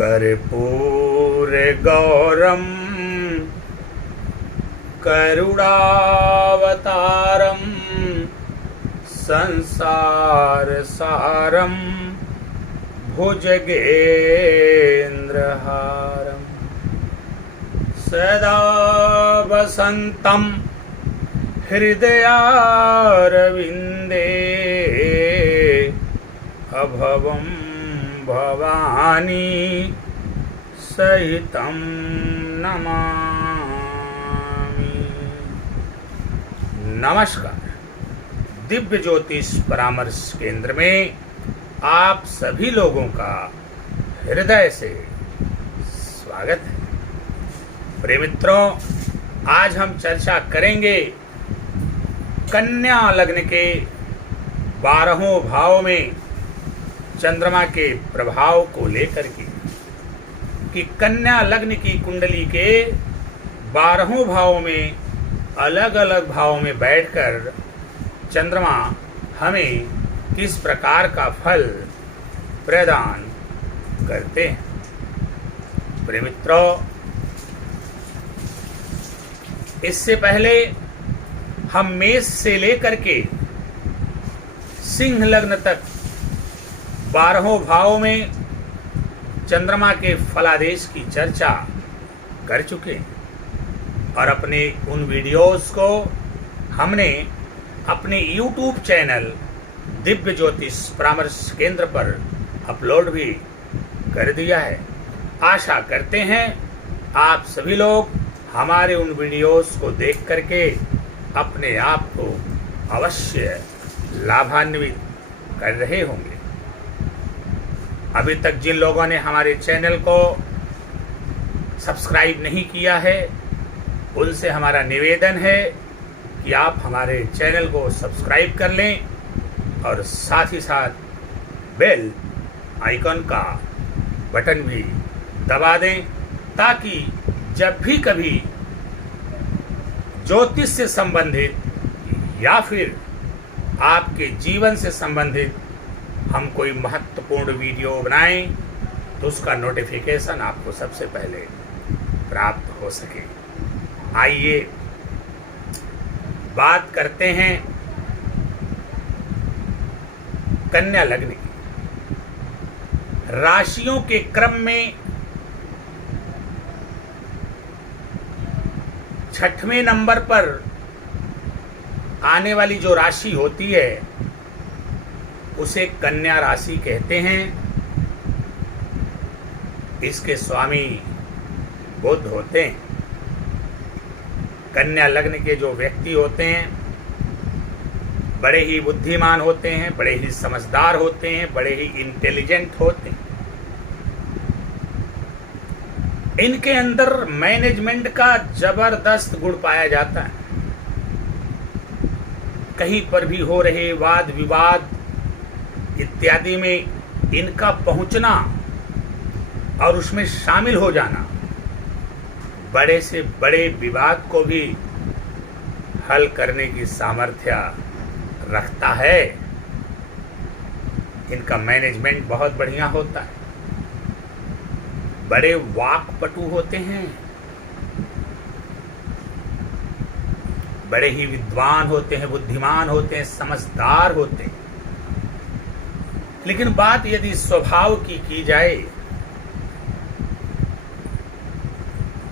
कर्पूरगौरं करुणावतारं संसारसारं भुजगेन्द्रहारं सदा वसन्तं हृदयारविन्दे अभवं भवानी सहितं नमामि। नमस्कार, दिव्य ज्योतिष परामर्श केंद्र में आप सभी लोगों का हृदय से स्वागत है। प्रिय मित्रों, आज हम चर्चा करेंगे कन्या लग्न के 12वें भाव में चंद्रमा के प्रभाव को लेकर के कि कन्या लग्न की कुंडली के 12वें भाव में अलग अलग भाव में बैठकर चंद्रमा हमें किस प्रकार का फल प्रदान करते हैं। प्रिय मित्रों, इससे पहले हम मेष से लेकर के सिंह लग्न तक 12वें भाव में चंद्रमा के फलादेश की चर्चा कर चुके हैं और अपने उन वीडियोस को हमने अपने YouTube चैनल दिव्य ज्योतिष परामर्श केंद्र पर अपलोड भी कर दिया है। आशा करते हैं आप सभी लोग हमारे उन वीडियोस को देख करके अपने आप को अवश्य लाभान्वित कर रहे होंगे। अभी तक जिन लोगों ने हमारे चैनल को सब्सक्राइब नहीं किया है, उनसे हमारा निवेदन है कि आप हमारे चैनल को सब्सक्राइब कर लें और साथ ही साथ बेल आइकन का बटन भी दबा दें, ताकि जब भी कभी ज्योतिष से संबंधित या फिर आपके जीवन से संबंधित हम कोई महत्वपूर्ण वीडियो बनाएं तो उसका नोटिफिकेशन आपको सबसे पहले प्राप्त हो सके। आइए बात करते हैं कन्या लग्न की। राशियों के क्रम में 6वें नंबर पर आने वाली जो राशि होती है उसे कन्या राशि कहते हैं। इसके स्वामी बुध होते हैं। कन्या लग्न के जो व्यक्ति होते हैं बड़े ही बुद्धिमान होते हैं, बड़े ही समझदार होते हैं, बड़े ही इंटेलिजेंट होते हैं। इनके अंदर मैनेजमेंट का जबरदस्त गुण पाया जाता है। कहीं पर भी हो रहे वाद विवाद इत्यादि में इनका पहुंचना और उसमें शामिल हो जाना बड़े से बड़े विवाद को भी हल करने की सामर्थ्य रखता है। इनका मैनेजमेंट बहुत बढ़िया होता है। बड़े वाक्पटु होते हैं, बड़े ही विद्वान होते हैं, बुद्धिमान होते हैं, समझदार होते हैं। लेकिन बात यदि स्वभाव की जाए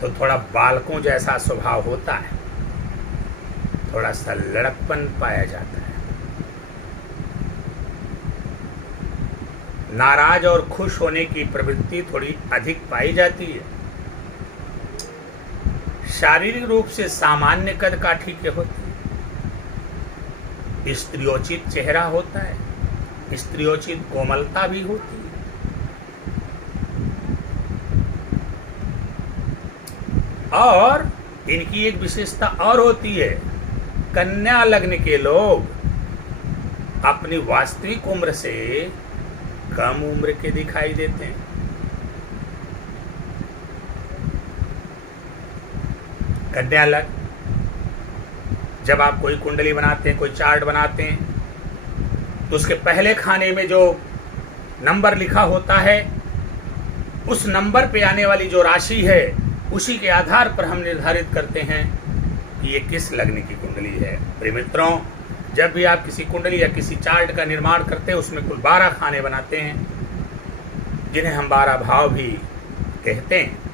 तो थोड़ा बालकों जैसा स्वभाव होता है, थोड़ा सा लड़कपन पाया जाता है। नाराज और खुश होने की प्रवृत्ति थोड़ी अधिक पाई जाती है। शारीरिक रूप से सामान्य कद काठी के होते हैं। स्त्रियोचित चेहरा होता है, स्त्रियोचित कोमलता भी होती है। और इनकी एक विशेषता और होती है, कन्या लग्न के लोग अपनी वास्तविक उम्र से कम उम्र के दिखाई देते हैं। कन्या लग्न, जब आप कोई कुंडली बनाते हैं, कोई चार्ट बनाते हैं, तो उसके पहले खाने में जो नंबर लिखा होता है उस नंबर पे आने वाली जो राशि है उसी के आधार पर हम निर्धारित करते हैं कि ये किस लग्न की कुंडली है। प्रिय मित्रों, जब भी आप किसी कुंडली या किसी चार्ट का निर्माण करते हैं उसमें कुल 12 खाने बनाते हैं, जिन्हें हम 12 भाव भी कहते हैं।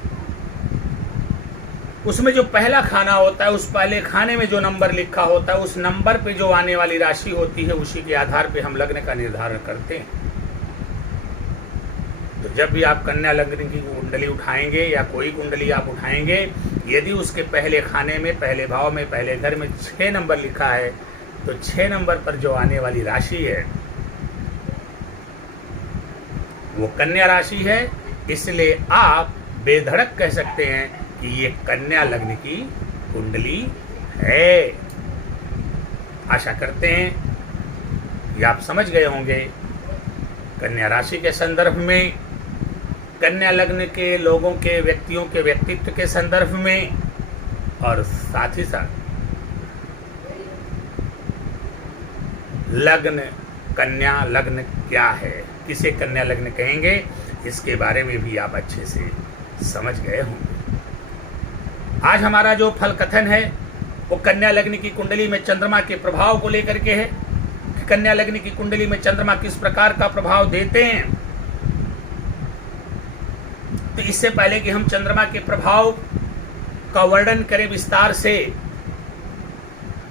उसमें जो पहला खाना होता है, उस पहले खाने में जो नंबर लिखा होता है, उस नंबर पे जो आने वाली राशि होती है उसी के आधार पे हम लग्न का निर्धारण करते हैं। तो जब भी आप कन्या लग्न की कुंडली उठाएंगे या कोई कुंडली आप उठाएंगे, यदि उसके पहले खाने में, पहले भाव में, पहले घर में 6 नंबर लिखा है, तो 6 नंबर पर जो आने वाली राशि है वो कन्या राशि है। इसलिए आप बेधड़क कह सकते हैं कि ये कन्या लग्न की कुंडली है। आशा करते हैं कि आप समझ गए होंगे। कन्या राशि के संदर्भ में, कन्या लग्न के लोगों के, व्यक्तियों के व्यक्तित्व के संदर्भ में, और साथ ही साथ लग्न, कन्या लग्न क्या है, किसे कन्या लग्न कहेंगे, इसके बारे में भी आप अच्छे से समझ गए होंगे। आज हमारा जो फल कथन है वो कन्या लग्न की कुंडली में चंद्रमा के प्रभाव को लेकर के है कि कन्या लग्न की कुंडली में चंद्रमा किस प्रकार का प्रभाव देते हैं। तो इससे पहले कि हम चंद्रमा के प्रभाव का वर्णन करें विस्तार से,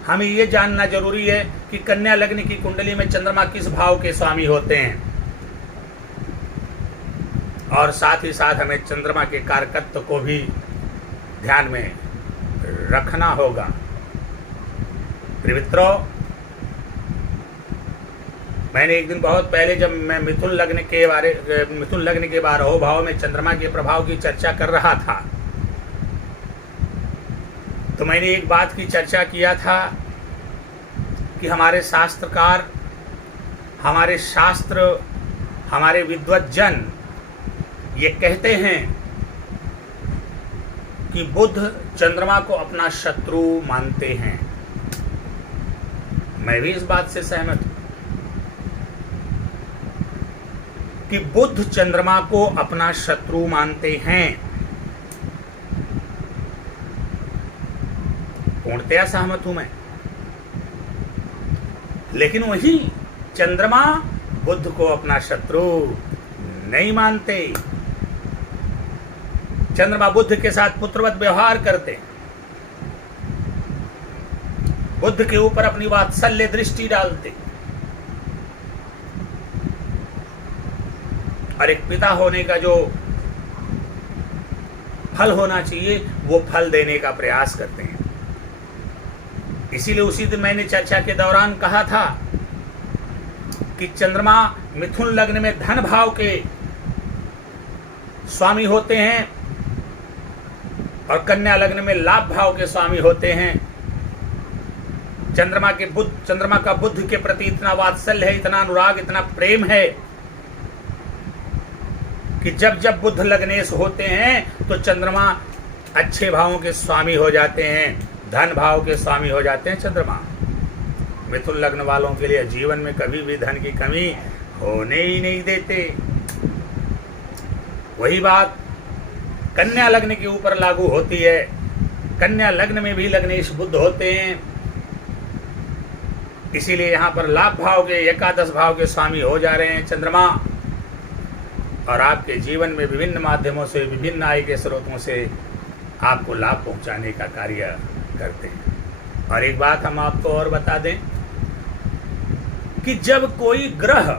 हमें ये जानना जरूरी है कि कन्या लग्न की कुंडली में चंद्रमा किस भाव के स्वामी होते हैं, और साथ ही साथ हमें चंद्रमा के कारकत्व को भी ध्यान में रखना होगा। मित्रों, मैंने एक दिन बहुत पहले जब मैं मिथुन लग्न के 12 भाव में चंद्रमा के प्रभाव की चर्चा कर रहा था, तो मैंने एक बात की चर्चा किया था कि हमारे शास्त्रकार, हमारे शास्त्र, हमारे विद्वज्जन ये कहते हैं कि बुध चंद्रमा को अपना शत्रु मानते हैं। मैं भी इस बात से सहमत हूं कि बुध चंद्रमा को अपना शत्रु मानते हैं। पूर्णतया सहमत हूं मैं। लेकिन वही चंद्रमा बुध को अपना शत्रु नहीं मानते। चंद्रमा बुध के साथ पुत्रवत व्यवहार करते, बुध के ऊपर अपनी वात्सल्य दृष्टि डालते, और एक पिता होने का जो फल होना चाहिए वो फल देने का प्रयास करते हैं। इसीलिए उसी दिन मैंने चर्चा के दौरान कहा था कि चंद्रमा मिथुन लग्न में धन भाव के स्वामी होते हैं और कन्या लग्न में लाभ भाव के स्वामी होते हैं। चंद्रमा का बुध के प्रति इतना वात्सल्य है, इतना अनुराग, इतना प्रेम है कि जब जब बुध लग्नेश होते हैं तो चंद्रमा अच्छे भावों के स्वामी हो जाते हैं, धन भाव के स्वामी हो जाते हैं चंद्रमा। मिथुन लग्न वालों के लिए जीवन में कभी भी धन की कमी होने ही नहीं देते। वही बात कन्या लग्न के ऊपर लागू होती है। कन्या लग्न में भी लग्नेश बुध होते हैं, इसीलिए यहाँ पर लाभ भाव के, एकादश भाव के स्वामी हो जा रहे हैं चंद्रमा, और आपके जीवन में विभिन्न माध्यमों से, विभिन्न आय के स्रोतों से आपको लाभ पहुंचाने का कार्य करते हैं। और एक बात हम आपको और बता दें कि जब कोई ग्रह,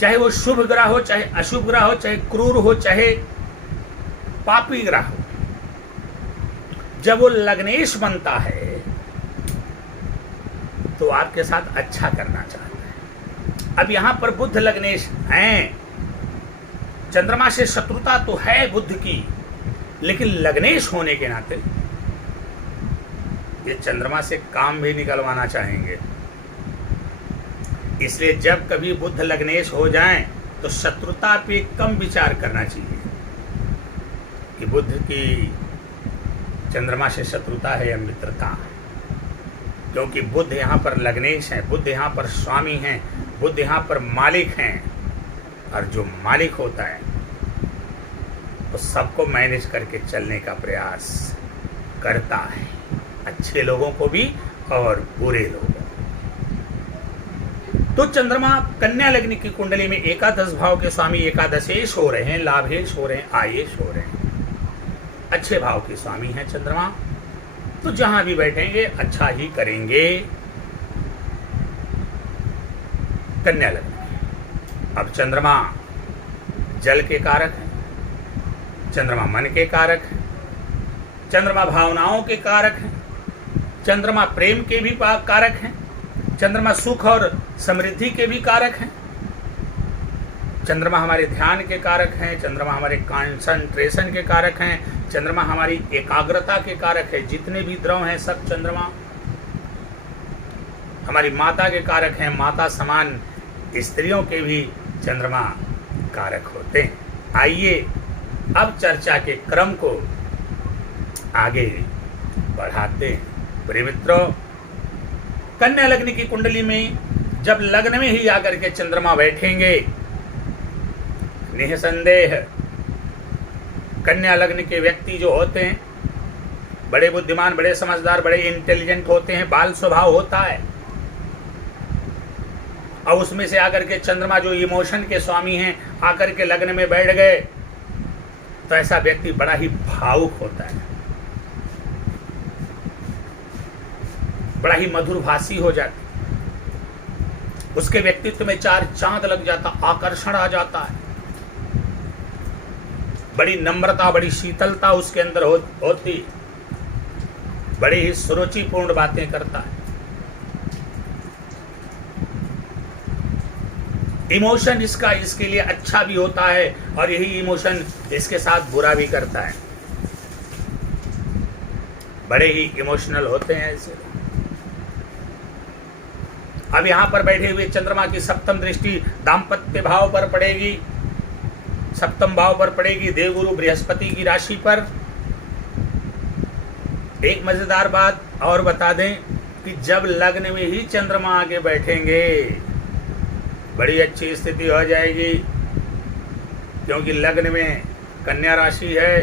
चाहे वो शुभ ग्रह हो, चाहे अशुभ ग्रह हो, चाहे क्रूर हो, चाहे पापी ग्रह हो, जब वो लग्नेश बनता है तो आपके साथ अच्छा करना चाहता है। अब यहां पर बुध लग्नेश हैं, चंद्रमा से शत्रुता तो है बुध की, लेकिन लग्नेश होने के नाते ये चंद्रमा से काम भी निकलवाना चाहेंगे। इसलिए जब कभी बुध लग्नेश हो जाएं तो शत्रुता पे कम विचार करना चाहिए कि बुध की चंद्रमा से शत्रुता है या मित्रता है, क्योंकि बुध यहाँ पर लग्नेश है, बुध यहाँ पर स्वामी हैं, बुध यहाँ पर मालिक हैं। और जो मालिक होता है वो सबको मैनेज करके चलने का प्रयास करता है, अच्छे लोगों को भी और बुरे लोगों को। तो चंद्रमा कन्या लग्न की कुंडली में एकादश भाव के स्वामी एकादशेश हो रहे हैं, लाभेश हो रहे हैं, आयेश हो रहे हैं, अच्छे भाव के स्वामी हैं चंद्रमा। तो जहां भी बैठेंगे अच्छा ही करेंगे। कन्या लग्न। अब चंद्रमा जल के कारक है, चंद्रमा मन के कारक है, चंद्रमा भावनाओं के कारक है, चंद्रमा प्रेम के भी कारक हैं, चंद्रमा सुख और समृद्धि के भी कारक हैं, चंद्रमा हमारे ध्यान के कारक हैं, चंद्रमा हमारे कंसंट्रेशन के कारक हैं, चंद्रमा हमारी एकाग्रता के कारक है। जितने भी द्रव हैं सब चंद्रमा हमारी माता के कारक हैं, माता समान स्त्रियों के भी चंद्रमा कारक होते हैं। आइए अब चर्चा के क्रम को आगे बढ़ाते हैं। प्रिय मित्रों, कन्या लग्न की कुंडली में जब लग्न में ही आकर के चंद्रमा बैठेंगे, निसंदेह कन्या लग्न के व्यक्ति जो होते हैं बड़े बुद्धिमान, बड़े समझदार, बड़े इंटेलिजेंट होते हैं, बाल स्वभाव होता है। और उसमें से आकर के चंद्रमा जो इमोशन के स्वामी हैं आकर के लग्न में बैठ गए तो ऐसा व्यक्ति बड़ा ही भावुक होता है, बड़ा ही मधुरभाषी हो जाता है, उसके व्यक्तित्व में चार चांद लग जाता, आकर्षण आ जाता है, बड़ी नम्रता, बड़ी शीतलता उसके अंदर होती, बड़ी ही सुरुचिपूर्ण बातें करता है। इमोशन इसका इसके लिए अच्छा भी होता है और यही इमोशन इसके साथ बुरा भी करता है। बड़े ही इमोशनल होते हैं ऐसे। अब यहां पर बैठे हुए चंद्रमा की सप्तम दृष्टि दाम्पत्य भाव पर पड़ेगी, सप्तम भाव पर पड़ेगी, देवगुरु बृहस्पति की राशि पर। एक मजेदार बात और बता दें कि जब लग्न में ही चंद्रमा आगे बैठेंगे बड़ी अच्छी स्थिति हो जाएगी, क्योंकि लग्न में कन्या राशि है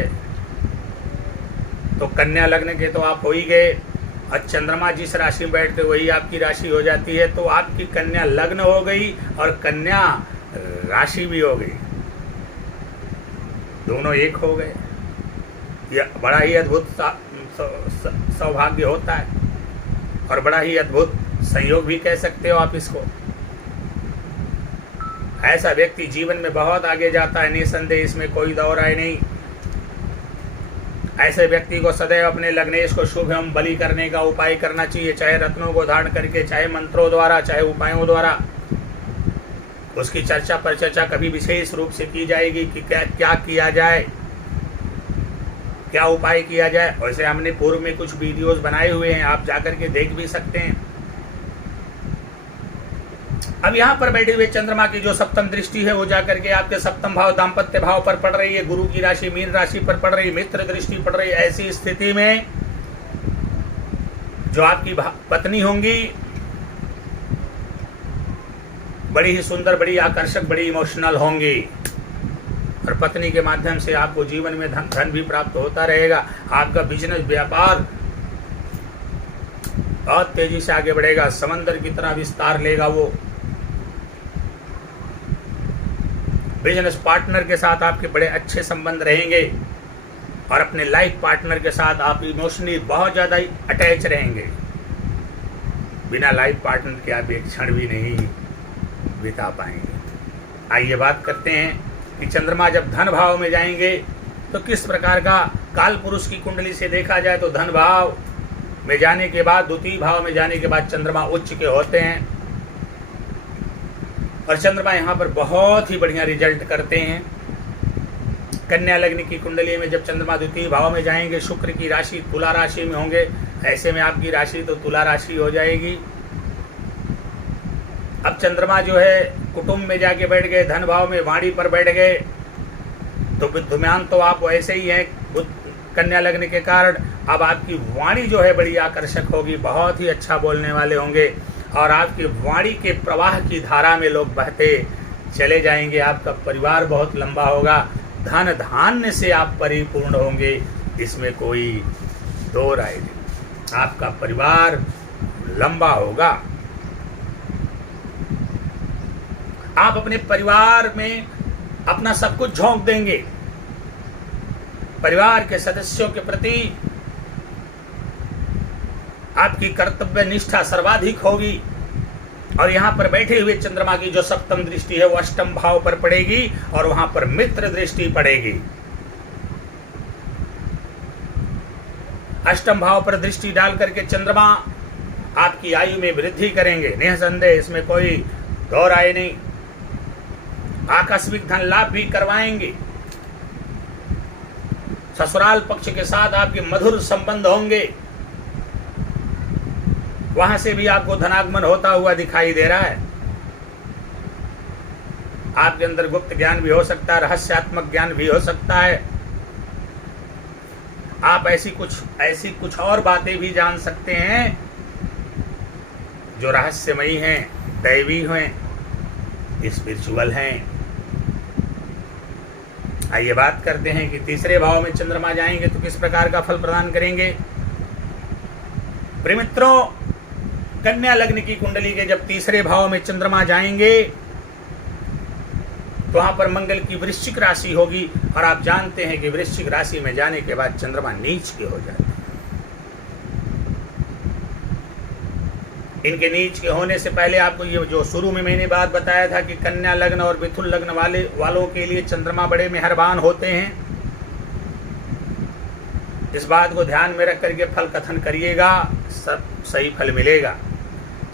तो कन्या लग्न के तो आप हो ही गए, और चंद्रमा जिस राशि में बैठते वही आपकी राशि हो जाती है, तो आपकी कन्या लग्न हो गई और कन्या राशि भी हो गई, दोनों एक हो गए। यह बड़ा ही अद्भुत सौभाग्य होता है और बड़ा ही अद्भुत संयोग भी कह सकते हो आप इसको। ऐसा व्यक्ति जीवन में बहुत आगे जाता है, निसंदेह, इसमें कोई दो राय नहीं। ऐसे व्यक्ति को सदैव अपने लग्नेश को शुभ एवं बलि करने का उपाय करना चाहिए, चाहे रत्नों को धारण करके, चाहे मंत्रों द्वारा, चाहे उपायों द्वारा। उसकी चर्चा पर चर्चा कभी विशेष रूप से की जाएगी कि क्या किया जाए, क्या उपाय किया जाए। वैसे हमने पूर्व में कुछ वीडियोस बनाए हुए हैं, आप जाकर के देख भी सकते हैं। अब यहाँ पर बैठे हुए चंद्रमा की जो सप्तम दृष्टि है वो जाकर के आपके सप्तम भाव दाम्पत्य भाव पर पड़ रही है, गुरु की राशि मीन राशि पर पड़ रही, मित्र दृष्टि पड़ रही। ऐसी स्थिति में जो आपकी पत्नी होंगी बड़ी ही सुंदर, बड़ी आकर्षक, बड़ी इमोशनल होंगी और पत्नी के माध्यम से आपको जीवन में धन भी प्राप्त होता रहेगा। आपका बिजनेस, व्यापार बहुत तेजी से आगे बढ़ेगा, समंदर की तरह विस्तार लेगा वो। बिजनेस पार्टनर के साथ आपके बड़े अच्छे संबंध रहेंगे और अपने लाइफ पार्टनर के साथ आप इमोशनली बहुत ज़्यादा अटैच रहेंगे। बिना लाइफ पार्टनर के आप एक क्षण भी नहीं बिता पाएंगे। आइए बात करते हैं कि चंद्रमा जब धन भाव में जाएंगे तो किस प्रकार का। काल पुरुष की कुंडली से देखा जाए तो धन भाव में जाने के बाद, द्वितीय भाव में जाने के बाद चंद्रमा उच्च के होते हैं और चंद्रमा यहाँ पर बहुत ही बढ़िया रिजल्ट करते हैं। कन्या लग्न की कुंडली में जब चंद्रमा द्वितीय भाव में जाएंगे, शुक्र की राशि तुला राशि में होंगे, ऐसे में आपकी राशि तो तुला राशि हो जाएगी। अब चंद्रमा जो है कुटुंब में जाके बैठ गए, धन भाव में वाणी पर बैठ गए, तो बुद्धिमान तो आप वैसे ही हैं कन्या लग्न के कारण। अब आपकी वाणी जो है बड़ी आकर्षक होगी, बहुत ही अच्छा बोलने वाले होंगे और आपकी वाणी के प्रवाह की धारा में लोग बहते चले जाएंगे। आपका परिवार बहुत लंबा होगा, धन धान्य से आप परिपूर्ण होंगे, इसमें कोई दो राय नहीं। आपका परिवार लंबा होगा। आप अपने परिवार में अपना सब कुछ झोंक देंगे। परिवार के सदस्यों के प्रति आपकी कर्तव्य निष्ठा सर्वाधिक होगी। और यहां पर बैठे हुए चंद्रमा की जो सप्तम दृष्टि है वो अष्टम भाव पर पड़ेगी और वहां पर मित्र दृष्टि पड़ेगी। अष्टम भाव पर दृष्टि डाल करके चंद्रमा आपकी आयु में वृद्धि करेंगे, निसंदेह, इसमें कोई दो राय नहीं। आकस्मिक धन लाभ भी करवाएंगे। ससुराल पक्ष के साथ आपके मधुर संबंध होंगे, वहां से भी आपको धनागमन होता हुआ दिखाई दे रहा है। आपके अंदर गुप्त ज्ञान भी हो सकता है, रहस्यात्मक ज्ञान भी हो सकता है। आप ऐसी कुछ और बातें भी जान सकते हैं जो रहस्यमयी हैं, दैवी हैं, स्पिरिचुअल हैं। आइए बात करते हैं कि तीसरे भाव में चंद्रमा जाएंगे तो किस प्रकार का फल प्रदान करेंगे। प्रिय मित्रों, कन्या लग्न की कुंडली के जब तीसरे भाव में चंद्रमा जाएंगे तो वहां पर मंगल की वृश्चिक राशि होगी। और आप जानते हैं कि वृश्चिक राशि में जाने के बाद चंद्रमा नीच के हो जाते हैं। इनके नीच के होने से पहले आपको ये जो शुरू में मैंने बात बताया था कि कन्या लग्न और मिथुन लग्न वालों के लिए चंद्रमा बड़े मेहरबान होते हैं, इस बात को ध्यान में रख करके फल कथन करिएगा, सब सही फल मिलेगा।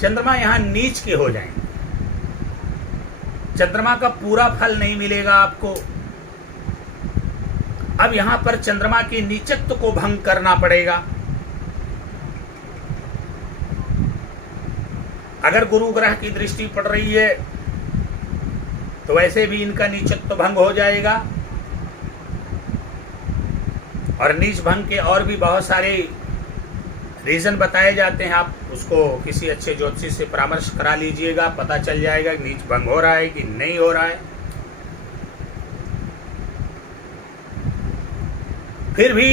चंद्रमा यहां नीच के हो जाएंगे, चंद्रमा का पूरा फल नहीं मिलेगा आपको। अब यहां पर चंद्रमा के नीचत्व को भंग करना पड़ेगा। अगर गुरु ग्रह की दृष्टि पड़ रही है तो वैसे भी इनका नीचत्व भंग हो जाएगा। और नीच भंग के और भी बहुत सारे रीजन बताए जाते हैं। आप उसको किसी अच्छे ज्योतिषी से परामर्श करा लीजिएगा, पता चल जाएगा कि नीच भंग हो रहा है कि नहीं हो रहा है। फिर भी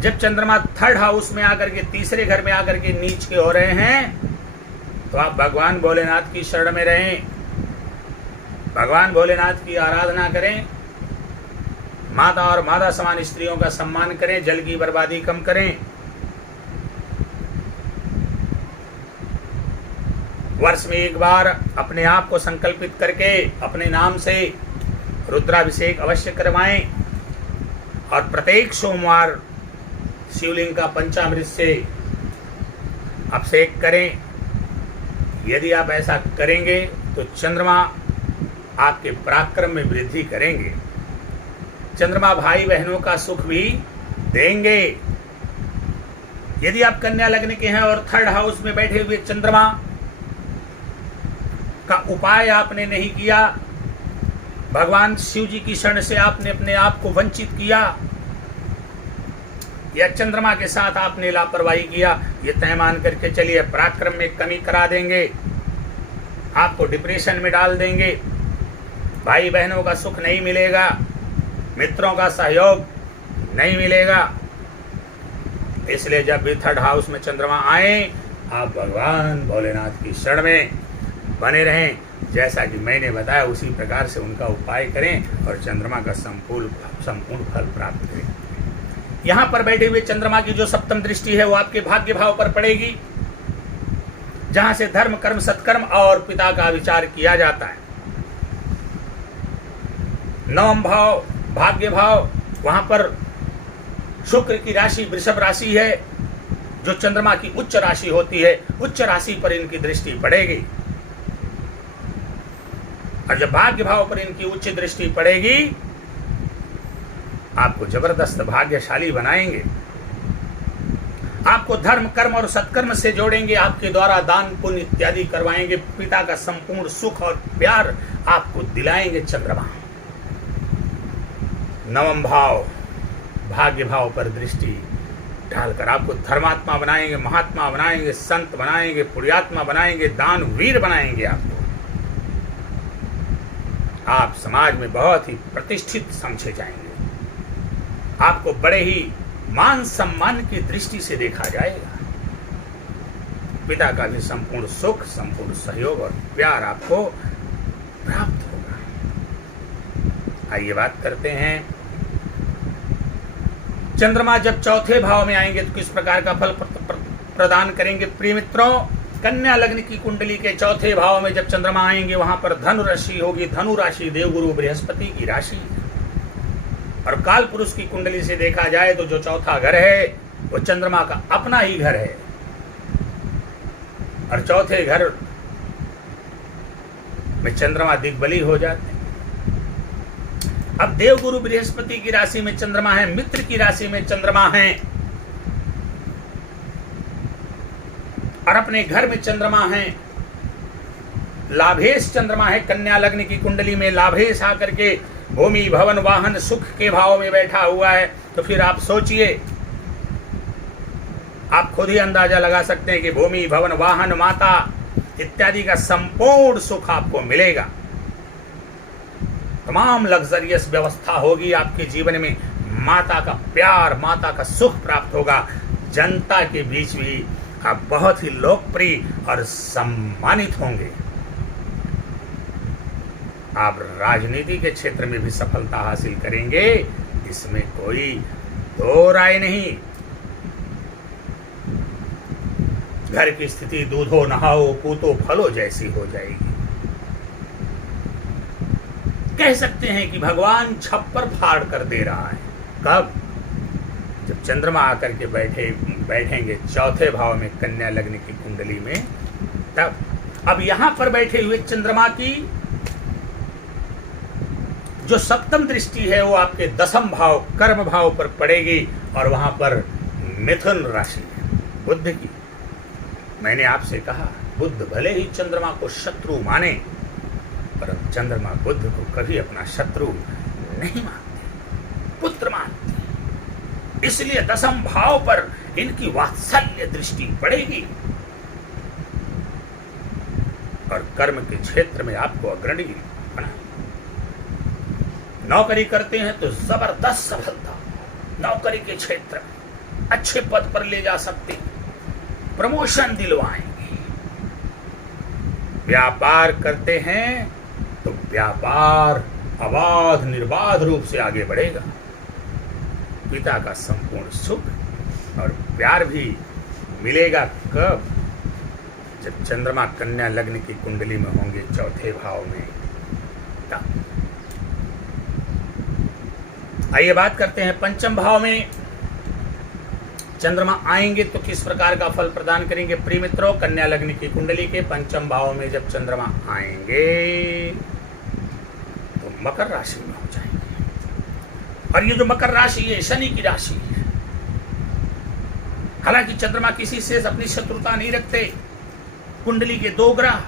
जब चंद्रमा थर्ड हाउस में आकर के तीसरे घर में आकर के नीच के हो रहे हैं तो आप भगवान भोलेनाथ की शरण में रहें, भगवान भोलेनाथ की आराधना करें, माता और माता समान स्त्रियों का सम्मान करें, जल की बर्बादी कम करें। वर्ष में एक बार अपने आप को संकल्पित करके अपने नाम से रुद्राभिषेक अवश्य करवाएं और प्रत्येक सोमवार शिवलिंग का पंचामृत से अभिषेक करें। यदि आप ऐसा करेंगे तो चंद्रमा आपके पराक्रम में वृद्धि करेंगे। चंद्रमा भाई बहनों का सुख भी देंगे। यदि आप कन्या लग्न के हैं और थर्ड हाउस में बैठे हुए चंद्रमा का उपाय आपने नहीं किया, भगवान शिव जी की शरण से आपने अपने आप को वंचित किया, या चंद्रमा के साथ आपने लापरवाही किया, ये तय मान करके चलिए पराक्रम में कमी करा देंगे, आपको डिप्रेशन में डाल देंगे, भाई बहनों का सुख नहीं मिलेगा, मित्रों का सहयोग नहीं मिलेगा। इसलिए जब भी थर्ड हाउस में चंद्रमा आए आप भगवान भोलेनाथ की शरण में बने रहें। जैसा कि मैंने बताया उसी प्रकार से उनका उपाय करें और चंद्रमा का संपूर्ण फल प्राप्त करें। यहाँ पर बैठे हुए चंद्रमा की जो सप्तम दृष्टि है वो आपके भाग्य भाव पर पड़ेगी, जहां से धर्म कर्म सत्कर्म और पिता का विचार किया जाता है। नवम भाव भाग्य भाव, वहां पर शुक्र की राशि वृषभ राशि है, जो चंद्रमा की उच्च राशि होती है। उच्च राशि पर इनकी दृष्टि पड़ेगी और जब भाग्य भाव पर इनकी उच्च दृष्टि पड़ेगी आपको जबरदस्त भाग्यशाली बनाएंगे, आपको धर्म कर्म और सत्कर्म से जोड़ेंगे, आपके द्वारा दान पुण्य इत्यादि करवाएंगे, पिता का संपूर्ण सुख और प्यार आपको दिलाएंगे चंद्रमा। नवम भाव भाग्य भाव पर दृष्टि डालकर आपको धर्मात्मा बनाएंगे, महात्मा बनाएंगे, संत बनाएंगे, पुण्यात्मा बनाएंगे, दान वीर बनाएंगे आपको। आप समाज में बहुत ही प्रतिष्ठित समझे जाएंगे। आपको बड़े ही मान सम्मान की दृष्टि से देखा जाएगा। पिता का भी संपूर्ण सुख, संपूर्ण सहयोग और प्यार आपको प्राप्त होगा। आइए बात करते हैं, चंद्रमा जब चौथे भाव में आएंगे तो किस प्रकार का फल प्रदान करेंगे। प्रिय मित्रों, कन्या लग्न की कुंडली के चौथे भाव में जब चंद्रमा आएंगे वहां पर धनु राशि होगी। धनु राशि देवगुरु बृहस्पति की राशि है। और काल पुरुष की कुंडली से देखा जाए तो जो चौथा घर है वो चंद्रमा का अपना ही घर है। और चौथे घर में चंद्रमा दिग्बली हो जाते हैं। अब देवगुरु बृहस्पति की राशि में चंद्रमा है, मित्र की राशि में चंद्रमा है, और अपने घर में चंद्रमा है। लाभेश चंद्रमा है। कन्या लग्न की कुंडली में लाभेश आकर के भूमि भवन वाहन सुख के भाव में बैठा हुआ है। तो फिर आप सोचिए, आप खुद ही अंदाजा लगा सकते हैं कि भूमि भवन वाहन माता इत्यादि का संपूर्ण सुख आपको मिलेगा। तमाम लग्जरियस व्यवस्था होगी आपके जीवन में। माता का प्यार, माता का सुख प्राप्त होगा। जनता के बीच भी आप बहुत ही लोकप्रिय और सम्मानित होंगे। आप राजनीति के क्षेत्र में भी सफलता हासिल करेंगे, इसमें कोई दो राय नहीं। घर की स्थिति दूधो नहाओ पूतो फलो जैसी हो जाएगी। कह सकते हैं कि भगवान छप्पर फाड़ कर दे रहा है। कब? जब चंद्रमा आकर के बैठेंगे चौथे भाव में कन्या लग्न की कुंडली में, तब। अब यहां पर बैठे हुए चंद्रमा की जो सप्तम दृष्टि है वो आपके दसम भाव कर्म भाव पर पड़ेगी, और वहां पर मिथुन राशि है बुध की। मैंने आपसे कहा, बुध भले ही चंद्रमा को शत्रु माने, परंतु चंद्रमा बुध को कभी अपना शत्रु नहीं मानते, पुत्र मानते। इसलिए दसम भाव पर इनकी वात्सल्य दृष्टि पड़ेगी, और कर्म के क्षेत्र में आपको अग्रणी बना। नौकरी करते हैं तो जबरदस्त सफलता, नौकरी के क्षेत्र में अच्छे पद पर ले जा सकते हैं, प्रमोशन दिलवाएंगे। व्यापार करते हैं तो व्यापार अबाध निर्बाध रूप से आगे बढ़ेगा। पिता का संपूर्ण सुख और प्यार भी मिलेगा। कब? जब चंद्रमा कन्या लग्न की कुंडली में होंगे चौथे भाव में, तब। आइए बात करते हैं पंचम भाव में चंद्रमा आएंगे तो किस प्रकार का फल प्रदान करेंगे। प्रिय मित्रों, कन्या लग्न की कुंडली के पंचम भाव में जब चंद्रमा आएंगे तो मकर राशि में हो जाएंगे। और ये जो मकर राशि है शनि की राशि है। हालांकि चंद्रमा किसी से अपनी शत्रुता नहीं रखते। कुंडली के दो ग्रह,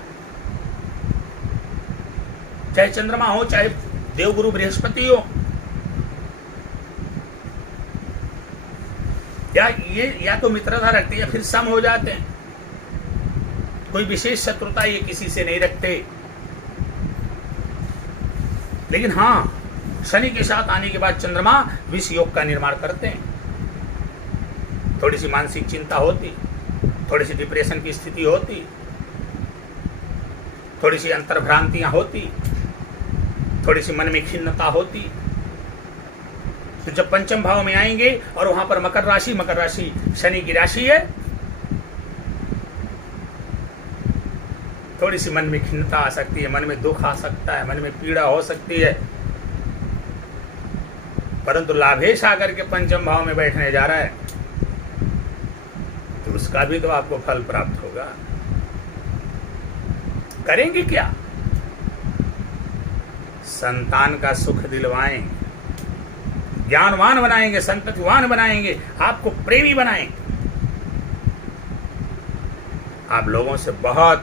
चाहे चंद्रमा हो चाहे देवगुरु बृहस्पति हो, या तो मित्रता रखते हैं या फिर सम हो जाते हैं। कोई विशेष शत्रुता ये किसी से नहीं रखते। लेकिन हाँ, शनि के साथ आने के बाद चंद्रमा विष योग का निर्माण करते हैं। थोड़ी सी मानसिक चिंता होती, थोड़ी सी डिप्रेशन की स्थिति होती, थोड़ी सी अंतर्भ्रांतियां होती, थोड़ी सी मन में खिन्नता होती। तो जब पंचम भाव में आएंगे और वहां पर मकर राशि शनि की राशि है, थोड़ी सी मन में खिन्नता आ सकती है, मन में दुख आ सकता है, मन में पीड़ा हो सकती है। परंतु लाभेश आकर के पंचम भाव में बैठने जा रहा है तो उसका भी तो आपको फल प्राप्त होगा। करेंगे क्या? संतान का सुख दिलवाएं, ज्ञानवान बनाएंगे, संततिवान बनाएंगे, आपको प्रेमी बनाएंगे। आप लोगों से बहुत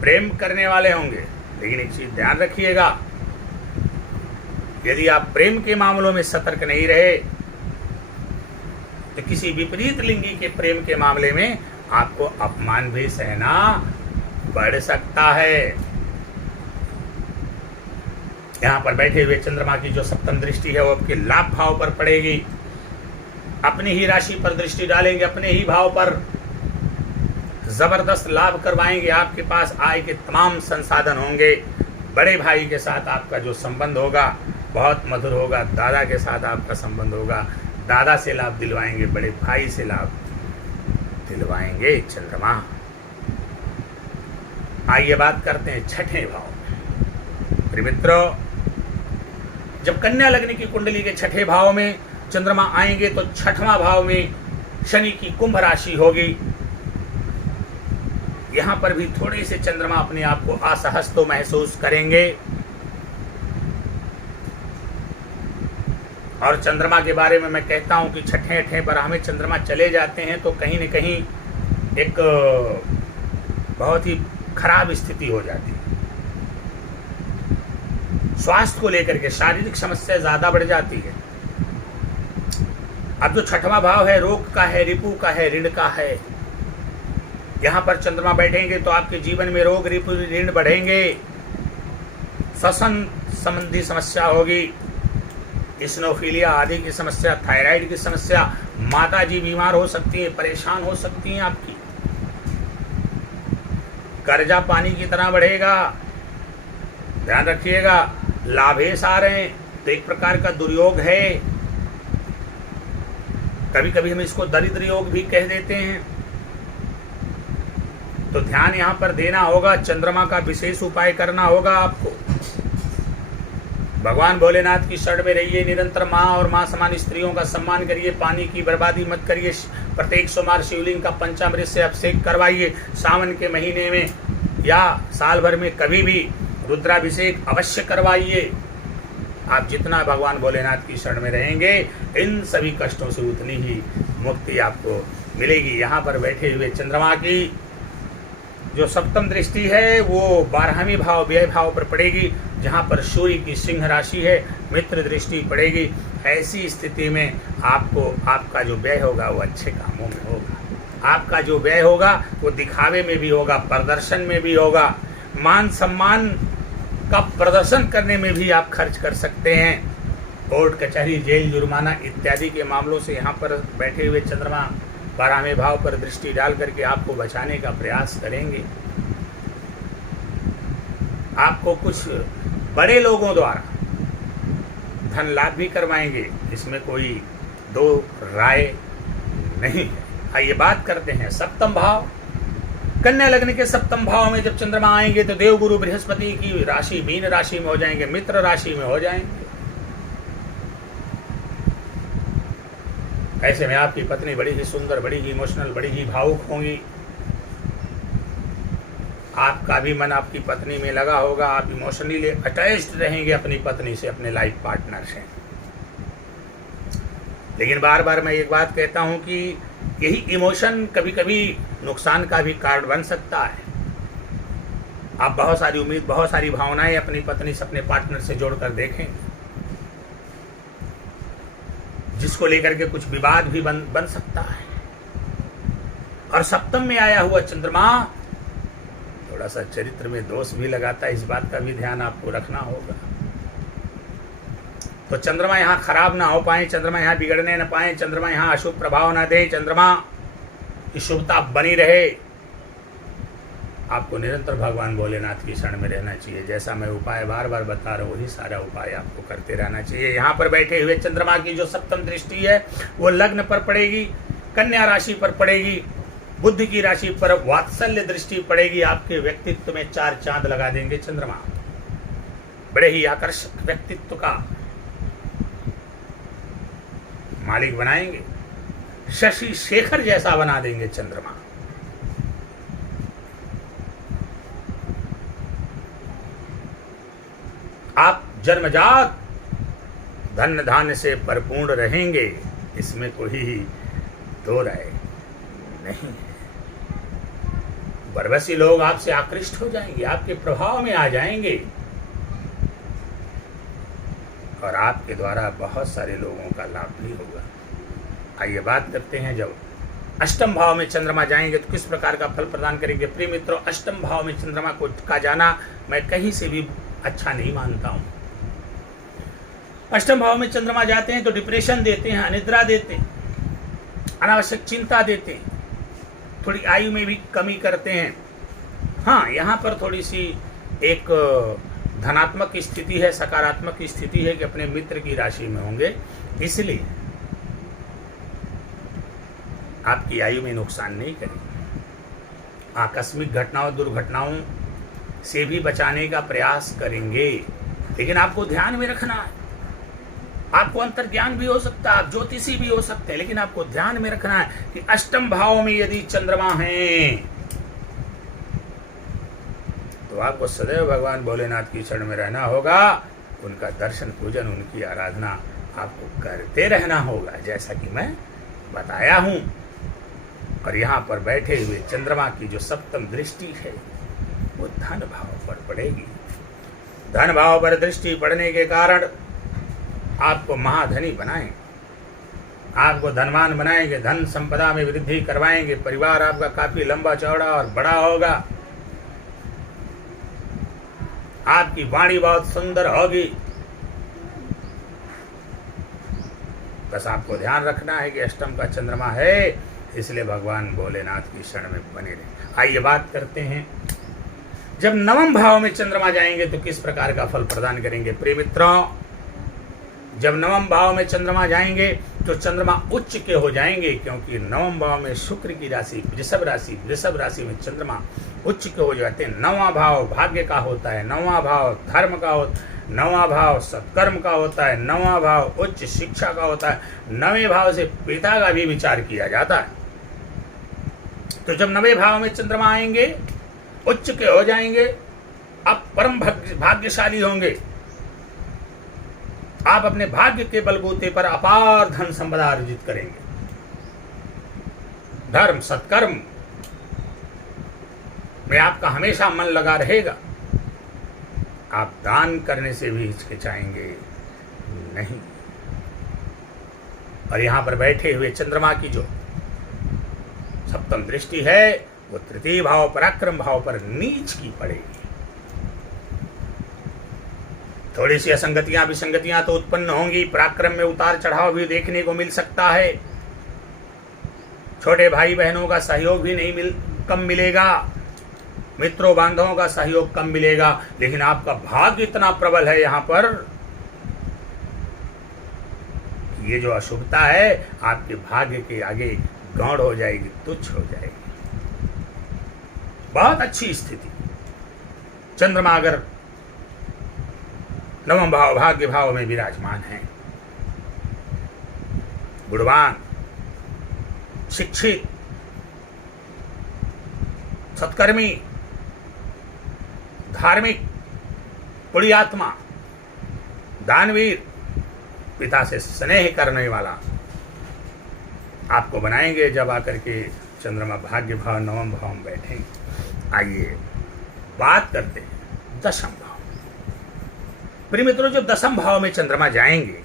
प्रेम करने वाले होंगे। लेकिन एक चीज ध्यान रखिएगा, यदि आप प्रेम के मामलों में सतर्क नहीं रहे तो किसी विपरीत लिंगी के प्रेम के मामले में आपको अपमान भी सहना पड़ सकता है। यहाँ पर बैठे हुए चंद्रमा की जो सप्तम दृष्टि है वो आपके लाभ भाव पर पड़ेगी। अपनी ही राशि पर दृष्टि डालेंगे, अपने ही भाव पर जबरदस्त लाभ करवाएंगे। आपके पास आय के तमाम संसाधन होंगे। बड़े भाई के साथ आपका जो संबंध होगा बहुत मधुर होगा। दादा के साथ आपका संबंध होगा, दादा से लाभ दिलवाएंगे, बड़े भाई से लाभ दिलवाएंगे चंद्रमा। आइए बात करते हैं छठे भाव में। प्रिय मित्रों, जब कन्या लग्न की कुंडली के छठे भाव में चंद्रमा आएंगे तो छठवां भाव में शनि की कुंभ राशि होगी। यहां पर भी थोड़े से चंद्रमा अपने आप को असहज तो महसूस करेंगे। और चंद्रमा के बारे में मैं कहता हूं कि छठे पर हमें चंद्रमा चले जाते हैं तो कहीं न कहीं एक बहुत ही खराब स्थिति हो जाती है। स्वास्थ्य को लेकर के शारीरिक समस्या ज्यादा बढ़ जाती है। अब जो छठवां भाव है रोग का है, रिपु का है, ऋण का है। यहां पर चंद्रमा बैठेंगे तो आपके जीवन में रोग, रिपु, ऋण बढ़ेंगे। श्वसन संबंधी समस्या होगी, इस्नोफीलिया आदि की समस्या, थायराइड की समस्या, माता जी बीमार हो सकती है, परेशान हो सकती हैं आपकी। कर्जा पानी की तरह बढ़ेगा, ध्यान रखिएगा। लाभेश आ रहे हैं तो एक प्रकार का दुर्योग है। कभी कभी हम इसको दरिद्र योग भी कह देते हैं। तो ध्यान यहां पर देना होगा, चंद्रमा का विशेष उपाय करना होगा आपको। भगवान भोलेनाथ की शरण में रहिए, निरंतर माँ और माँ समान स्त्रियों का सम्मान करिए, पानी की बर्बादी मत करिए। प्रत्येक सोमवार शिवलिंग का पंचामृत से अभिषेक करवाइए। सावन के महीने में या साल भर में कभी भी रुद्राभिषेक अवश्य करवाइए। आप जितना भगवान भोलेनाथ की शरण में रहेंगे इन सभी कष्टों से उतनी ही मुक्ति आपको मिलेगी। यहाँ पर बैठे हुए चंद्रमा की जो सप्तम दृष्टि है वो 12वें भाव व्यय भाव पर पड़ेगी, जहाँ पर सूर्य की सिंह राशि है, मित्र दृष्टि पड़ेगी। ऐसी स्थिति में आपको आपका जो व्यय होगा वो अच्छे कामों में होगा। आपका जो व्यय होगा वो दिखावे में भी होगा, प्रदर्शन में भी होगा, मान सम्मान का प्रदर्शन करने में भी आप खर्च कर सकते हैं। कोर्ट कचहरी, जेल, जुर्माना इत्यादि के मामलों से यहाँ पर बैठे हुए चंद्रमा 12वें भाव पर दृष्टि डाल करके आपको बचाने का प्रयास करेंगे। आपको कुछ बड़े लोगों द्वारा धन लाभ भी करवाएंगे, इसमें कोई दो राय नहीं है। आइए बात करते हैं सप्तम भाव। कन्या लग्न के सप्तम भाव में जब चंद्रमा आएंगे तो देवगुरु बृहस्पति की राशि मीन राशि में हो जाएंगे, मित्र राशि में हो जाएंगे। ऐसे में आपकी पत्नी बड़ी ही सुंदर, बड़ी ही इमोशनल, बड़ी ही भावुक होंगी। आपका भी मन आपकी पत्नी में लगा होगा, आप इमोशनली अटैच्ड रहेंगे अपनी पत्नी से, अपने लाइफ पार्टनर से। लेकिन बार बार मैं एक बात कहता हूं कि यही इमोशन कभी कभी नुकसान का भी कारण बन सकता है। आप बहुत सारी उम्मीद, बहुत सारी भावनाएं अपनी पत्नी से, अपने पार्टनर से जोड़कर देखें, जिसको लेकर के कुछ विवाद भी बन सकता है। और सप्तम में आया हुआ चंद्रमा थोड़ा सा चरित्र में दोष भी लगाता है, इस बात का भी ध्यान आपको रखना होगा। तो चंद्रमा यहाँ खराब ना हो पाए, चंद्रमा यहाँ बिगड़ने न पाए, चंद्रमा यहाँ अशुभ प्रभाव ना दे, चंद्रमा की शुभता बनी रहे। आपको निरंतर भगवान भोलेनाथ की शरण में रहना चाहिए। जैसा मैं उपाय बार बार बता रहा हूँ वही सारा उपाय आपको करते रहना चाहिए। यहाँ पर बैठे हुए चंद्रमा की जो सप्तम दृष्टि है वो लग्न पर पड़ेगी, कन्या राशि पर पड़ेगी, बुद्ध की राशि पर वात्सल्य दृष्टि पड़ेगी। आपके व्यक्तित्व में 4 चांद लगा देंगे चंद्रमा। बड़े ही आकर्षक व्यक्तित्व का मालिक बनाएंगे, शशि शेखर जैसा बना देंगे चंद्रमा। आप जन्मजात धन धान्य से भरपूर रहेंगे, इसमें कोई दो राय नहीं है। बरबसी लोग आपसे आकृष्ट हो जाएंगे, आपके प्रभाव में आ जाएंगे और आपके द्वारा बहुत सारे लोगों का लाभ भी होगा। आइए बात करते हैं, जब अष्टम भाव में चंद्रमा जाएंगे तो किस प्रकार का फल प्रदान करेंगे। प्रिय मित्रों, अष्टम भाव में चंद्रमा का जाना मैं कहीं से भी अच्छा नहीं मानता हूँ। अष्टम भाव में चंद्रमा जाते हैं तो डिप्रेशन देते हैं, अनिद्रा देते हैं, अनावश्यक चिंता देते हैं, थोड़ी आयु में भी कमी करते हैं। हाँ, यहाँ पर थोड़ी सी एक धनात्मक स्थिति है, सकारात्मक स्थिति है कि अपने मित्र की राशि में होंगे, इसलिए आपकी आयु में नुकसान नहीं करेंगे। आकस्मिक घटनाओं, दुर्घटनाओं से भी बचाने का प्रयास करेंगे, लेकिन आपको ध्यान में रखना है। आपको अंतर्ज्ञान भी हो सकता है, आप ज्योतिषी भी हो सकते हैं, लेकिन आपको ध्यान में रखना है कि अष्टम भाव में यदि चंद्रमा है तो आपको सदैव भगवान भोलेनाथ की शरण में रहना होगा, उनका दर्शन पूजन, उनकी आराधना आपको करते रहना होगा, जैसा कि मैं बताया हूं। और यहाँ पर बैठे हुए चंद्रमा की जो सप्तम दृष्टि है वो धन भाव पर पड़ेगी। धन भाव पर दृष्टि पड़ने के कारण आपको महाधनी बनाएंगे, आपको धनवान बनाएंगे, धन संपदा में वृद्धि करवाएंगे, परिवार आपका काफी लंबा चौड़ा और बड़ा होगा, आपकी वाणी बहुत सुंदर होगी। बस आपको ध्यान रखना है कि अष्टम का चंद्रमा है, इसलिए भगवान भोलेनाथ की शरण में बने रहे। आइए बात करते हैं, जब नवम भाव में चंद्रमा जाएंगे तो किस प्रकार का फल प्रदान करेंगे। प्रिय मित्रों, जब नवम भाव में चंद्रमा जाएंगे तो चंद्रमा उच्च के हो जाएंगे, क्योंकि नवम भाव में शुक्र की राशि वृषभ राशि, वृषभ राशि में चंद्रमा उच्च के हो जाते हैं। नवां भाव भाग्य का होता है, नवां भाव धर्म का होता है, नवां भाव सत्कर्म का होता है, नवां भाव उच्च शिक्षा का होता है, नवे भाव से पिता का भी विचार किया जाता है। तो जब नवे भाव में चंद्रमा आएंगे, उच्च के हो जाएंगे, आप परम भाग्यशाली होंगे। आप अपने भाग्य के बलबूते पर अपार धन संपदा अर्जित करेंगे। धर्म सत्कर्म में आपका हमेशा मन लगा रहेगा। आप दान करने से भी हिचकिचाएंगे नहीं। और यहां पर बैठे हुए चंद्रमा की जो सप्तम दृष्टि है वो तृतीय भाव पराक्रम भाव पर नीच की पड़ेगी। थोड़ी सी असंगतियां विसंगतियां तो उत्पन्न होंगी, पराक्रम में उतार चढ़ाव भी देखने को मिल सकता है। छोटे भाई बहनों का सहयोग भी कम मिलेगा, मित्रों बांधवों का सहयोग कम मिलेगा, लेकिन आपका भाग्य इतना प्रबल है यहाँ पर, ये जो अशुभता है आपके भाग्य के आगे गौण हो जाएगी, तुच्छ हो जाएगी। बहुत अच्छी स्थिति। चंद्रमा अगर नवम भाव भाग्य भाव में विराजमान है, गुणवान, शिक्षित, सत्कर्मी, धार्मिक, पुण्यात्मा, दानवीर, पिता से स्नेह करने वाला आपको बनाएंगे जब आकर के चंद्रमा भाग्य भाव नवम भाव में बैठेंगे। आइए बात करते हैं दशम भाव। प्रिय मित्रों, जो दशम भाव में चंद्रमा जाएंगे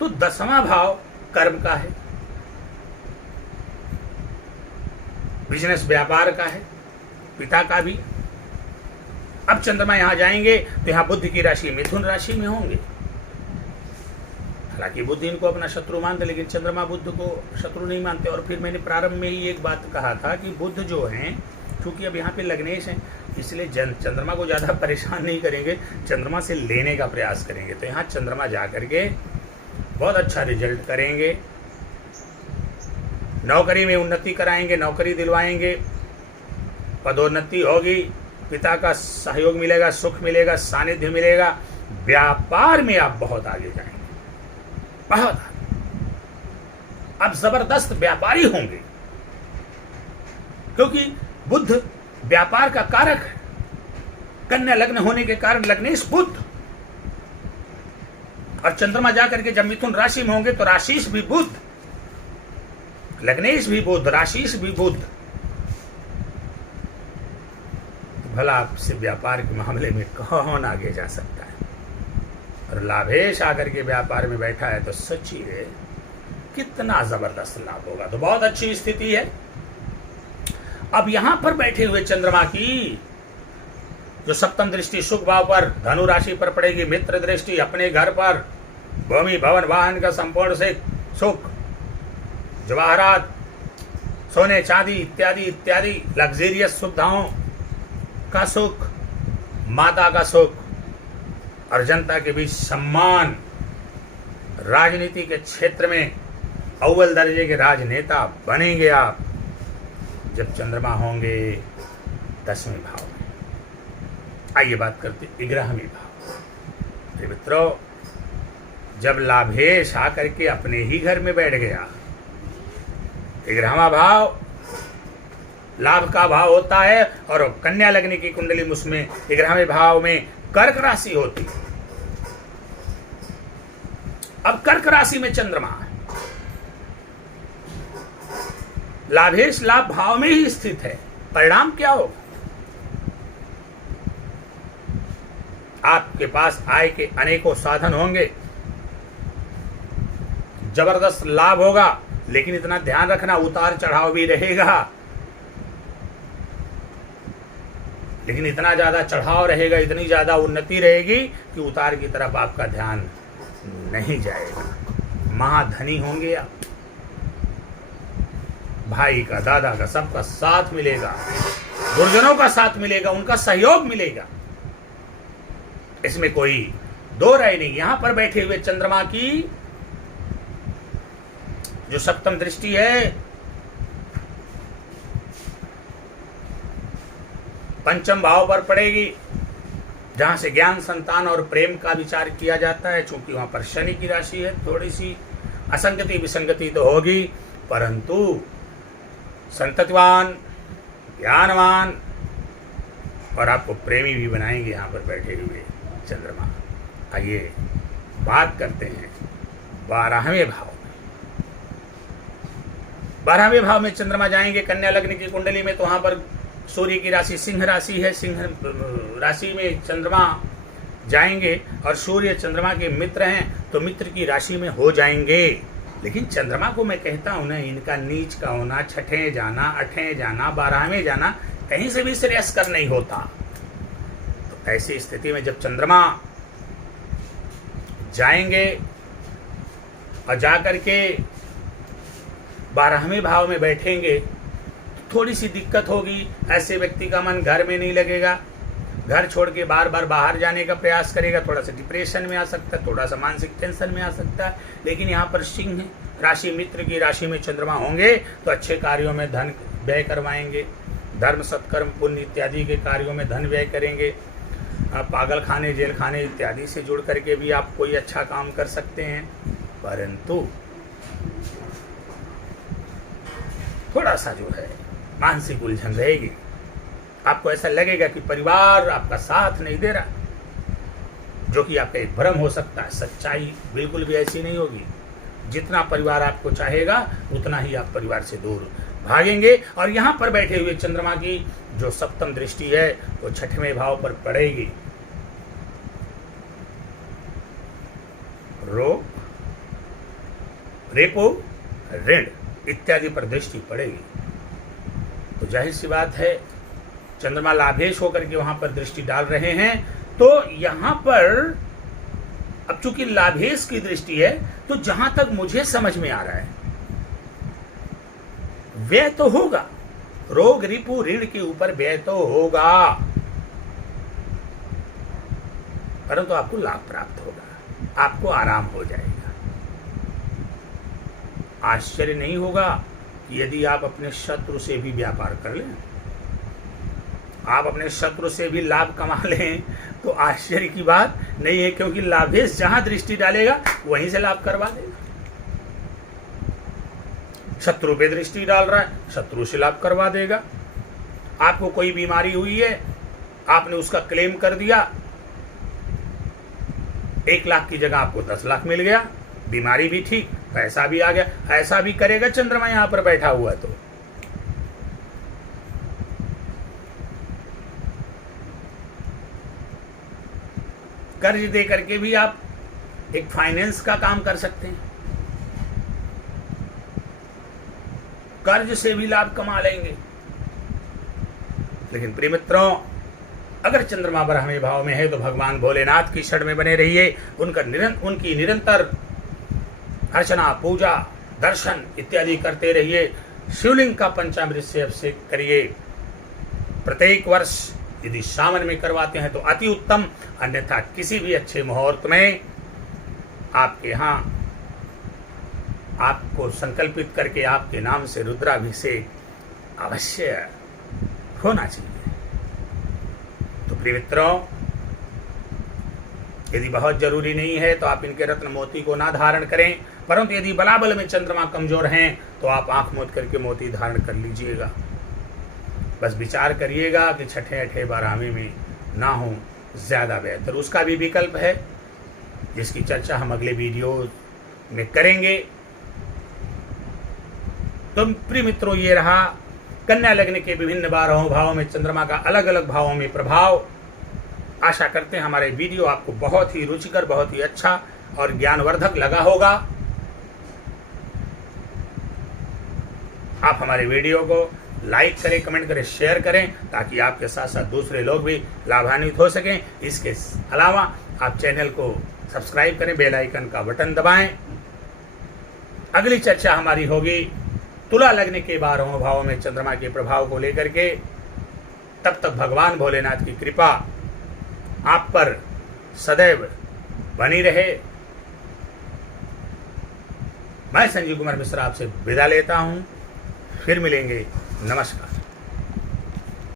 तो दसवां भाव कर्म का है, बिजनेस व्यापार का है, पिता का भी। अब चंद्रमा यहां जाएंगे तो यहां बुध की राशि मिथुन राशि में होंगे। हालांकि बुध इनको अपना शत्रु मानते, लेकिन चंद्रमा बुध को शत्रु नहीं मानते। और फिर मैंने प्रारंभ में ही एक बात कहा था कि बुध जो हैं, क्योंकि अब यहाँ पे लग्नेश हैं, इसलिए चंद्रमा को ज़्यादा परेशान नहीं करेंगे, चंद्रमा से लेने का प्रयास करेंगे। तो यहाँ चंद्रमा जा करके बहुत अच्छा रिजल्ट करेंगे, नौकरी में उन्नति कराएंगे, नौकरी दिलवाएंगे, पदोन्नति होगी, पिता का सहयोग मिलेगा, सुख मिलेगा, सानिध्य मिलेगा, व्यापार में आप बहुत आगे जाएंगे, बहुत आगे। आप जबरदस्त व्यापारी होंगे, क्योंकि बुध व्यापार का कारक है। कन्या लग्न होने के कारण लग्नेश बुध, और चंद्रमा जाकर के जब मिथुन राशि में होंगे तो राशिश भी बुध, लग्नेश भी बुध, राशिश भी बुध। भला आपसे व्यापार के मामले में कौन आगे जा सकता है। और लाभेश आकर के व्यापार में बैठा है तो सोचिए कितना जबरदस्त लाभ होगा। तो बहुत अच्छी स्थिति है। अब यहां पर बैठे हुए चंद्रमा की जो सप्तम दृष्टि सुख भाव पर धनु राशि पर पड़ेगी, मित्र दृष्टि अपने घर पर, भूमि भवन वाहन का संपूर्ण से सुख, जवाहरात, सोने चांदी इत्यादि इत्यादि लग्जेरियस सुविधाओं का सुख, माता का सुख और जनता के बीच सम्मान, राजनीति के क्षेत्र में अव्वल दर्जे के राजनेता बनेंगे आप जब चंद्रमा होंगे 10वें भाव में। आइए बात करते 11वें भाव। मित्रों, जब लाभेश आकर के अपने ही घर में बैठ गया, 11वां भाव लाभ का भाव होता है और कन्या लग्न की कुंडली उसमें 11वें भाव में कर्क राशि होती है। अब कर्क राशि में चंद्रमा है, लाभेश लाभ भाव में ही स्थित है। परिणाम क्या होगा? आपके पास आय के अनेकों साधन होंगे, जबरदस्त लाभ होगा, लेकिन इतना ध्यान रखना उतार चढ़ाव भी रहेगा। लेकिन इतना ज्यादा चढ़ाव रहेगा, इतनी ज्यादा उन्नति रहेगी कि उतार की तरफ आपका ध्यान नहीं जाएगा। महाधनी होंगे आप, भाई का, दादा का, सबका साथ मिलेगा, गुरुजनों का साथ मिलेगा, उनका सहयोग मिलेगा, इसमें कोई दो राय नहीं। यहां पर बैठे हुए चंद्रमा की जो सप्तम दृष्टि है पंचम भाव पर पड़ेगी, जहां से ज्ञान, संतान और प्रेम का विचार किया जाता है। चूंकि वहां पर शनि की राशि है, थोड़ी सी असंगति विसंगति तो होगी, परंतु संततिवान, ज्ञानवान और आपको प्रेमी भी बनाएंगे यहां पर बैठे हुए चंद्रमा। आइए बात करते हैं 12वें भाव में। 12वें भाव में चंद्रमा जाएंगे कन्या लग्न की कुंडली में, तो वहां पर सूर्य की राशि सिंह राशि है, सिंह राशि में चंद्रमा जाएंगे और सूर्य चंद्रमा के मित्र हैं, तो मित्र की राशि में हो जाएंगे। लेकिन चंद्रमा को मैं कहता हूं ना, इनका नीच का होना, छठे जाना, अठे जाना, 12वें जाना, कहीं से भी श्रेयस्कर नहीं होता। तो ऐसी स्थिति में जब चंद्रमा जाएंगे और जाकर के 12वें भाव में बैठेंगे, थोड़ी सी दिक्कत होगी। ऐसे व्यक्ति का मन घर में नहीं लगेगा, घर छोड़ के बार बार बाहर जाने का प्रयास करेगा, थोड़ा सा डिप्रेशन में आ सकता है, थोड़ा सा मानसिक टेंशन में आ सकता है। लेकिन यहाँ पर सिंह राशि, मित्र की राशि में चंद्रमा होंगे तो अच्छे कार्यों में धन व्यय करवाएंगे, धर्म, सत्कर्म, पुण्य इत्यादि के कार्यों में धन व्यय करेंगे। पागल खाने, जेल खाने इत्यादि से जुड़ करके भी आप कोई अच्छा काम कर सकते हैं, परंतु थोड़ा सा जो है मानसिक उलझन रहेगी। आपको ऐसा लगेगा कि परिवार आपका साथ नहीं दे रहा, जो कि आपका एक भ्रम हो सकता है। सच्चाई बिल्कुल भी ऐसी नहीं होगी। जितना परिवार आपको चाहेगा उतना ही आप परिवार से दूर भागेंगे। और यहां पर बैठे हुए चंद्रमा की जो सप्तम दृष्टि है वो 6वें भाव पर पड़ेगी। रोग, रेपो, ऋण इत्यादि पर दृष्टि पड़ेगी। तो जाहिर सी बात है, चंद्रमा लाभेश होकर के वहां पर दृष्टि डाल रहे हैं, तो यहां पर अब चूंकि लाभेश की दृष्टि है, तो जहां तक मुझे समझ में आ रहा है व्यय तो होगा, रोग, रिपु, ऋण के ऊपर व्यय तो होगा, परंतु आपको लाभ प्राप्त होगा, आपको आराम हो जाएगा। आश्चर्य नहीं होगा कि यदि आप अपने शत्रु से भी व्यापार कर लें, आप अपने शत्रु से भी लाभ कमा लें, तो आश्चर्य की बात नहीं है, क्योंकि लाभेश जहां दृष्टि डालेगा वहीं से लाभ करवा देगा। शत्रु पे दृष्टि डाल रहा है, शत्रु से लाभ करवा देगा। आपको कोई बीमारी हुई है, आपने उसका क्लेम कर दिया, 1 लाख की जगह आपको 10 लाख मिल गया, बीमारी भी ठीक, पैसा भी आ गया। ऐसा भी करेगा चंद्रमा यहां पर बैठा हुआ। तो कर्ज दे करके भी आप एक फाइनेंस का काम कर सकते हैं, कर्ज से भी लाभ कमा लेंगे। लेकिन प्रिय मित्रों, अगर चंद्रमा बारहवें भाव में है तो भगवान भोलेनाथ की शरण में बने रहिए, उनकी निरंतर अर्चना, पूजा, दर्शन इत्यादि करते रहिए। शिवलिंग का पंचामृत से अभिषेक करिए। प्रत्येक वर्ष यदि सावन में करवाते हैं तो अति उत्तम, अन्यथा किसी भी अच्छे मुहूर्त में आपके यहाँ आपको संकल्पित करके आपके नाम से रुद्राभिषेक अवश्य होना चाहिए। तो प्रिय मित्रों, यदि बहुत जरूरी नहीं है तो आप इनके रत्न मोती को ना धारण करें, परंतु यदि बलाबल में चंद्रमा कमजोर हैं तो आप आंख मूंद करके मोती धारण कर लीजिएगा। बस विचार करिएगा कि छठे, अठे, 12वें में ना हो, ज्यादा बेहतर। उसका भी विकल्प है जिसकी चर्चा हम अगले वीडियो में करेंगे। तो प्रिय मित्रों, ये रहा कन्या लग्न के विभिन्न 12 भावों में चंद्रमा का अलग अलग भावों में प्रभाव। आशा करते हैं हमारे वीडियो आपको बहुत ही रुचिकर, बहुत ही अच्छा और ज्ञानवर्धक लगा होगा। आप हमारे वीडियो को लाइक करें, कमेंट करें, शेयर करें, ताकि आपके साथ साथ दूसरे लोग भी लाभान्वित हो सकें। इसके अलावा आप चैनल को सब्सक्राइब करें, बेल आइकन का बटन दबाएं। अगली चर्चा हमारी होगी तुला लग्न के 12 भावों में चंद्रमा के प्रभाव को लेकर के। तब तक भगवान भोलेनाथ की कृपा आप पर सदैव बनी रहे। मैं संजीव कुमार मिश्रा आपसे विदा लेता हूं, फिर मिलेंगे। नमस्कार।